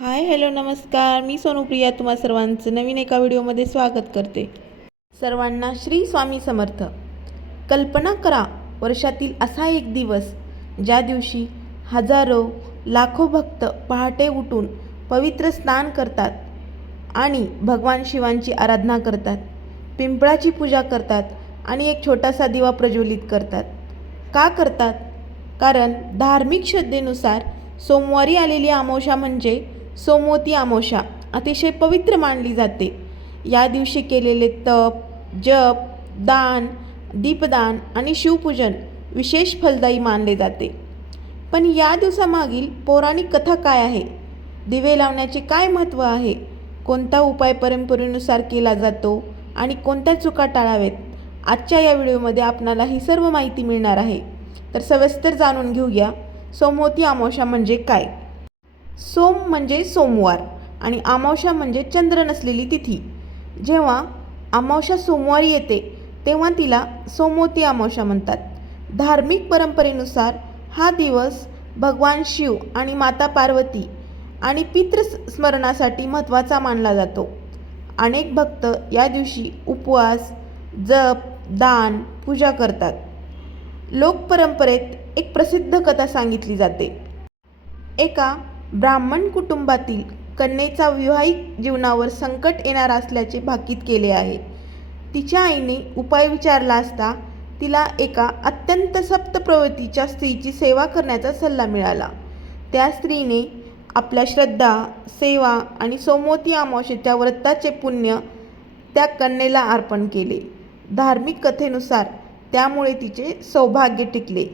Hi hello नमस्कार, मी सोनुप्रिया तुम्हा सर्वांचं नवीन एका व्हिडिओमध्ये स्वागत करते। सर्वांना श्री स्वामी समर्थ। कल्पना करा, वर्षातील असा एक दिवस ज्या दिवशी हजारो लाखो भक्त पहाटे उठून पवित्र स्नान करतात आणि भगवान शिवांची आराधना करतात, पिंपळाची पूजा करतात आणि एक छोटासा दिवा प्रज्वलित करतात। का करतात? कारण धार्मिक श्रद्धेनुसार सोमवारी आलेली अमावस्या म्हणजे सोमवती अमावस्या अतिशय पवित्र मानली जाते। या दिवशी केलेले तप, जप, दान, दीपदान आणि शिवपूजन विशेष फलदायी मानले जाते। पण या दिवसामागील पौराणिक कथा काय आहे? दिवे लावण्याचे काय महत्त्व आहे? कोणता उपाय परंपरेनुसार केला जातो आणि कोणत्या चुका टाळावेत? आजच्या या व्हिडिओमध्ये आपणाला ही सर्व माहिती मिळणार आहे। तर सविस्तर जाणून घेऊया सोमवती अमावस्या म्हणजे काय। सोम म्हणजे सोमवार आणि अमावस्या म्हणजे चंद्र नसलेली तिथी। जेव्हा अमावस्या सोमवारी येते तेव्हा तिला सोमवती अमावस्या म्हणतात। धार्मिक परंपरेनुसार हा दिवस भगवान शिव आणि माता पार्वती आणि पितृ स्मरणासाठी महत्त्वाचा मानला जातो। अनेक भक्त या दिवशी उपवास, जप, दान, पूजा करतात। लोकपरंपरेत एक प्रसिद्ध कथा सांगितली जाते। एका ब्राह्मण कुटुंबातील कन्येचा वैवाहिक जीवनावर संकट येणार असल्याचे भाकीत केले आहे। तिच्या आईने उपाय विचारला असता तिला एका अत्यंत सप्त प्रवृत्तीच्या स्त्रीची सेवा करण्याचा सल्ला मिळाला। त्या स्त्रीने आपल्या श्रद्धा, सेवा आणि सोमवती अमावस्येच्या व्रताचे पुण्य त्या कन्येला अर्पण केले। धार्मिक कथेनुसार त्यामुळे तिचे सौभाग्य टिकले।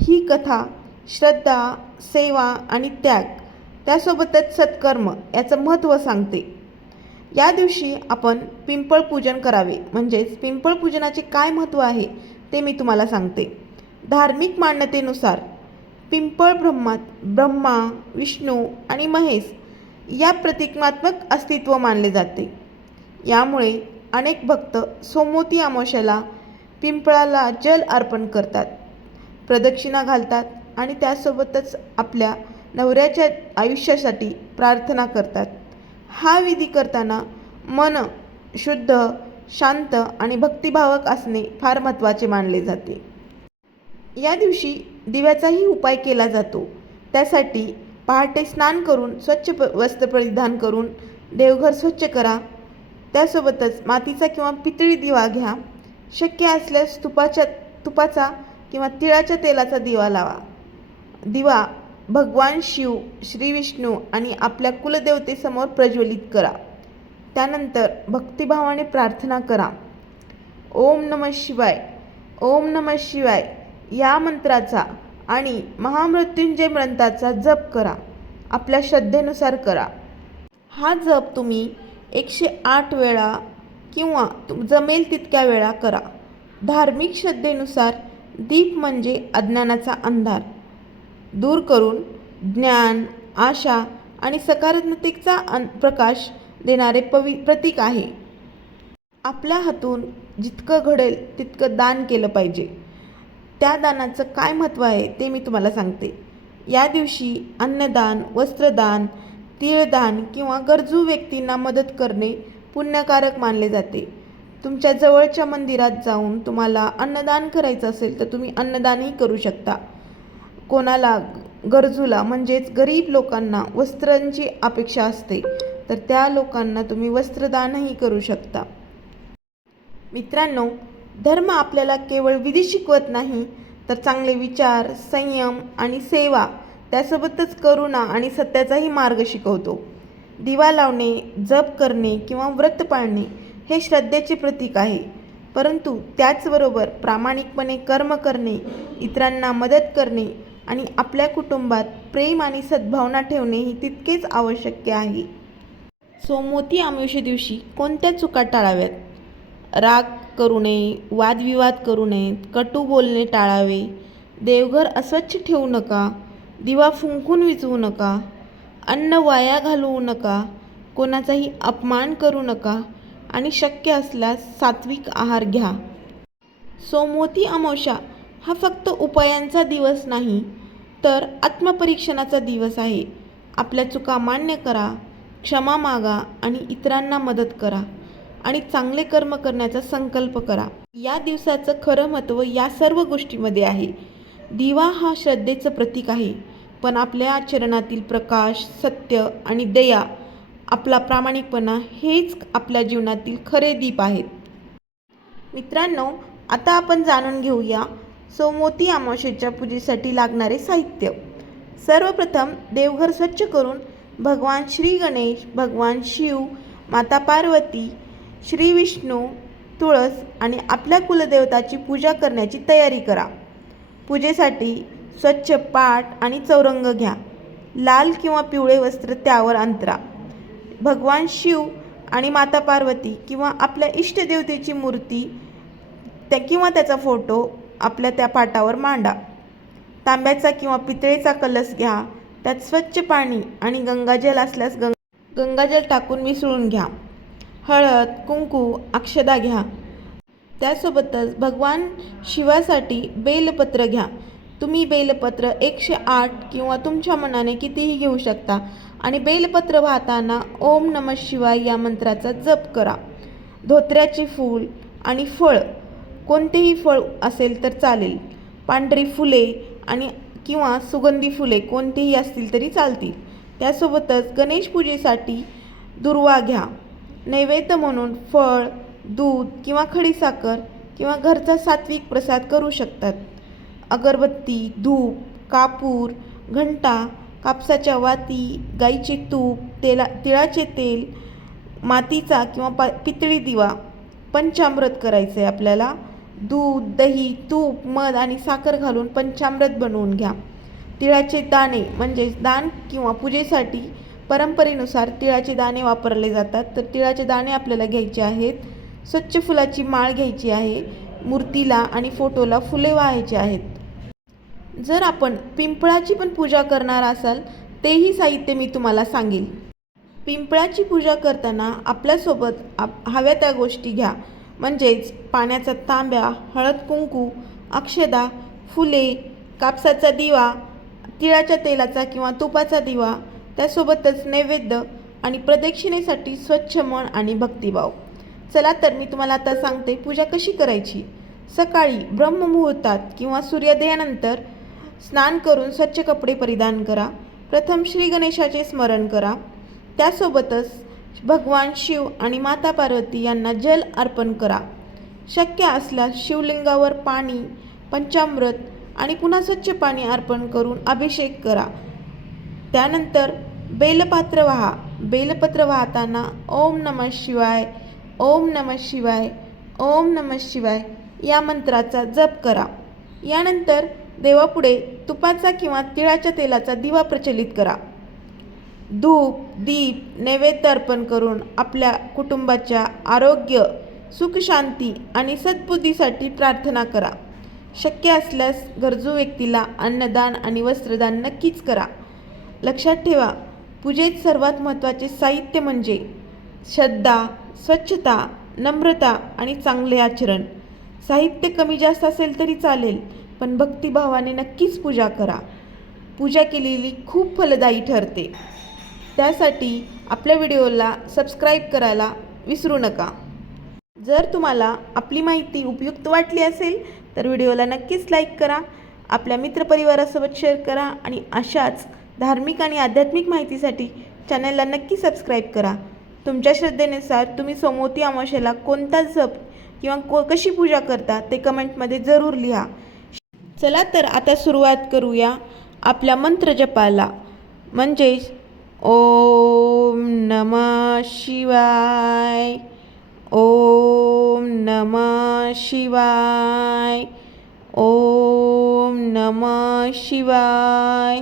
ही कथा श्रद्धा, सेवा आणि त्याग त्यासोबतच सत्कर्म याचं महत्त्व सांगते। या दिवशी आपण पिंपळ पूजन करावे। म्हणजेच पिंपळ पूजनाचे काय महत्त्व आहे ते मी तुम्हाला सांगते। धार्मिक मान्यतेनुसार पिंपळ ब्रह्मा, विष्णू आणि महेश या प्रतिकात्मक अस्तित्व मानले जाते। यामुळे अनेक भक्त सोमवती अमावस्येला पिंपळाला जल अर्पण करतात, प्रदक्षिणा घालतात आणि त्यासोबतच आपल्या नवऱ्याच्या आयुष्यासाठी प्रार्थना करतात। हा विधी करताना मन शुद्ध, शांत आणि भक्तिभावक असणे फार महत्त्वाचे मानले जाते। या दिवशी दिव्याचाही उपाय केला जातो। त्यासाठी पहाटे स्नान करून स्वच्छ वस्त्र परिधान करून देवघर स्वच्छ करा। त्यासोबतच मातीचा किंवा पितळी दिवा घ्या। शक्य असल्यास तुपाचा किंवा तिळाच्या तेलाचा दिवा लावा। दिवा भगवान शिव, श्री विष्णू आणि आपल्या कुलदेवतेसमोर प्रज्वलित करा। त्यानंतर भक्तिभावाने प्रार्थना करा। ओम नमः शिवाय, ओम नमः शिवाय या मंत्राचा आणि महामृत्युंजय मंत्राचा जप करा। आपल्या श्रद्धेनुसार करा। हा जप तुम्ही 108 वेळा किंवा जमेल तितक्या वेळा करा। धार्मिक श्रद्धेनुसार दीप म्हणजे अज्ञानाचा अंधार दूर करून ज्ञान, आशा आणि सकारात्मकतेचा प्रकाश देणारे प्रतीक आहे। आपल्या हातून जितकं घडेल तितकं दान केलं पाहिजे। त्या दानाचं काय महत्त्व आहे ते मी तुम्हाला सांगते। या दिवशी अन्नदान, वस्त्रदान, तीळदान किंवा गरजू व्यक्तींना मदत करणे पुण्यकारक मानले जाते। तुमच्या जवळच्या मंदिरात जाऊन तुम्हाला अन्नदान करायचं असेल तर तुम्ही अन्नदानही करू शकता। कोणाला गरजूला म्हणजेच गरीब लोकांना वस्त्रांची अपेक्षा असते तर त्या लोकांना तुम्ही वस्त्रदानही करू शकता। मित्रांनो, धर्म आपल्याला केवळ विधी शिकवत नाही तर चांगले विचार, संयम आणि सेवा त्यासोबतच करुणा आणि सत्याचाही मार्ग शिकवतो। दिवा लावणे, जप करणे किंवा व्रत पाळणे हे श्रद्धेचे प्रतीक आहे, परंतु त्याचबरोबर प्रामाणिकपणे कर्म करणे, इतरांना मदत करणे आणि आपल्या कुटुंबात प्रेम आणि सद्भावना ठेवणे ही तितकेच आवश्यक आहे। सोमवती अमावस्ये दिवशी कोणत्या चुका टाळाव्यात? राग करू नये, वादविवाद करू नयेत, कटू बोलणे टाळावे, देवघर अस्वच्छ ठेवू नका, दिवा फुंकून विझवू नका, अन्न वाया घालवू नका, कोणाचाही अपमान करू नका आणि शक्य असल्यास सात्विक आहार घ्या। सोमवती अमावस्या हा फक्त उपायांचा दिवस नाही तर आत्मपरीक्षणाचा दिवस आहे। आपल्या चुका मान्य करा, क्षमा मागा आणि इतरांना मदत करा आणि चांगले कर्म करण्याचा संकल्प करा. या दिवसाचं खरं महत्त्व या सर्व गोष्टीमध्ये आहे. दिवा हा श्रद्धेचं प्रतीक आहे, पण आपल्या आचरणातील प्रकाश, सत्य आणि दया, आपला प्रामाणिकपणा हेच आपल्या जीवनातील खरे दीप आहेत. मित्रांनो, आता आपण जाणून घेऊया सोमवती अमावस्येच्या पूजेसाठी लागणारे साहित्य. सर्वप्रथम देवघर स्वच्छ करून भगवान श्री गणेश, भगवान शिव, माता पार्वती, श्री विष्णू, तुळस आणि आपल्या कुलदेवताची पूजा करण्याची तयारी करा. पूजेसाठी स्वच्छ पाट आणि चौरंग घ्या. लाल किंवा पिवळे वस्त्र त्यावर अंतरा. भगवान शिव आणि माता पार्वती किंवा आपल्या इष्टदेवतेची मूर्ती किंवा त्याचा फोटो आपल्या त्या पाटावर मांडा. तांब्याचा किंवा पितळेचा कलश घ्या. त्यात स्वच्छ पाणी आणि गंगाजल असल्यास गंगाजल टाकून मिसळून घ्या. हळद, कुंकू, अक्षदा घ्या. त्यासोबतच भगवान शिवासाठी बेलपत्र घ्या. तुम्ही बेलपत्र 108 किंवा तुमच्या मनाने कितीही घेऊ शकता आणि बेलपत्र वाहताना ओम नमः शिवाय या मंत्राचा जप करा. धोत्र्याचे फूल आणि फळ, कोणतेही फळ असेल तर चालेल. पांढरी फुले आणि किंवा सुगंधी फुले कोणतेही असतील तरी चालतील. त्यासोबतच गणेश पूजेसाठी दुर्वा घ्या. नैवेद्य म्हणून फळ, दूध किंवा खडीसाखर किंवा घरचा सात्विक प्रसाद करू शकतात. अगरबत्ती, धूप, कापूर, घंटा, कापसाच्या वाती, गाईचे तूप, तिळाचे तेल, मातीचा किंवा पितळी दिवा, पंचामृत करायचं आहे आपल्याला. दूध, दही, तूप, मध आणि साखर घालून पंचामृत बनवून घ्या. तिळाचे दाणे म्हणजेच दान किंवा पूजेसाठी परंपरेनुसार तिळाचे दाणे वापरले जातात, तर तिळाचे दाणे आपल्याला घ्यायचे आहेत. स्वच्छ फुलाची माळ घ्यायची आहे. मूर्तीला आणि फोटोला फुले वाहायची आहेत. जर आपण पिंपळाची पण पूजा करणार असाल तेही साहित्य मी तुम्हाला सांगेल. पिंपळाची पूजा करताना आपल्यासोबत हव्या त्या गोष्टी घ्या, म्हणजेच पाण्याचा तांब्या, हळद कुंकू, अक्षदा, फुले, कापसाचा दिवा, तिळाच्या तेलाचा किंवा तुपाचा दिवा, त्यासोबतच नैवेद्य आणि प्रदक्षिणेसाठी स्वच्छ मन आणि भक्तिभाव. चला तर मी तुम्हाला आता सांगते पूजा कशी करायची. सकाळी ब्रह्ममुहूर्तात किंवा सूर्योदयानंतर स्नान करून स्वच्छ कपडे परिधान करा. प्रथम श्री गणेशाचे स्मरण करा. त्यासोबतच भगवान शिव आणि माता पार्वती यांना जल अर्पण करा. शक्य असल्यास शिवलिंगावर पाणी, पंचामृत आणि पुन्हा स्वच्छ पाणी अर्पण करून अभिषेक करा. त्यानंतर बेलपात्र वाहा. बेलपत्र वाहताना ओम नमः शिवाय, ओम नमः शिवाय, ओम नमः शिवाय या मंत्राचा जप करा. यानंतर देवापुढे तुपाचा किंवा तिळाच्या तेलाचा दिवा प्रज्वलित करा. धूप, दीप, नैवेद्य अर्पण करून आपल्या कुटुंबाच्या आरोग्य, सुख, शांती आणि सद्बुद्धीसाठी प्रार्थना करा. शक्य असल्यास गरजू व्यक्तीला अन्नदान आणि वस्त्रदान नक्कीच करा. लक्षात ठेवा, पूजेत सर्वात महत्त्वाचे साहित्य म्हणजे श्रद्धा, स्वच्छता, नम्रता आणि चांगले आचरण. साहित्य कमी जास्त असेल तरी चालेल, पण भक्तिभावाने नक्कीच पूजा करा. पूजा केलेली खूप फलदायी ठरते. त्यासाठी आपल्या व्हिडिओला सबस्क्राईब करायला विसरू नका. जर तुम्हाला आपली माहिती उपयुक्त वाटली असेल तर व्हिडिओला नक्कीच लाईक करा. आपल्या मित्रपरिवारासोबत शेअर करा आणि अशाच धार्मिक आणि आध्यात्मिक माहितीसाठी चॅनलला नक्की सबस्क्राईब करा. तुमच्या श्रद्धेनुसार तुम्ही सोमवती अमावस्येला कोणता जप किंवा कशी पूजा करता ते कमेंटमध्ये जरूर लिहा. चला तर आता सुरुवात करूया आपल्या मंत्र जपाला, म्हणजेच ओम नमः शिवाय, ओम नमः शिवाय, ओम नमः शिवाय,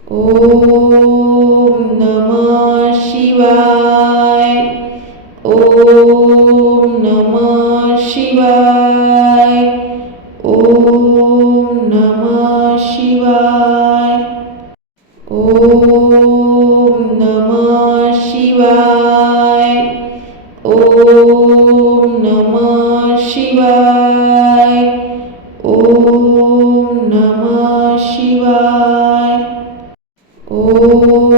ओम नमः शिवाय, ओम नमः शिवाय, ओम नमः शिवाय, ओम नमः शिवाय, ओम नमः शिवाय, ओम नमः शिवाय, ओम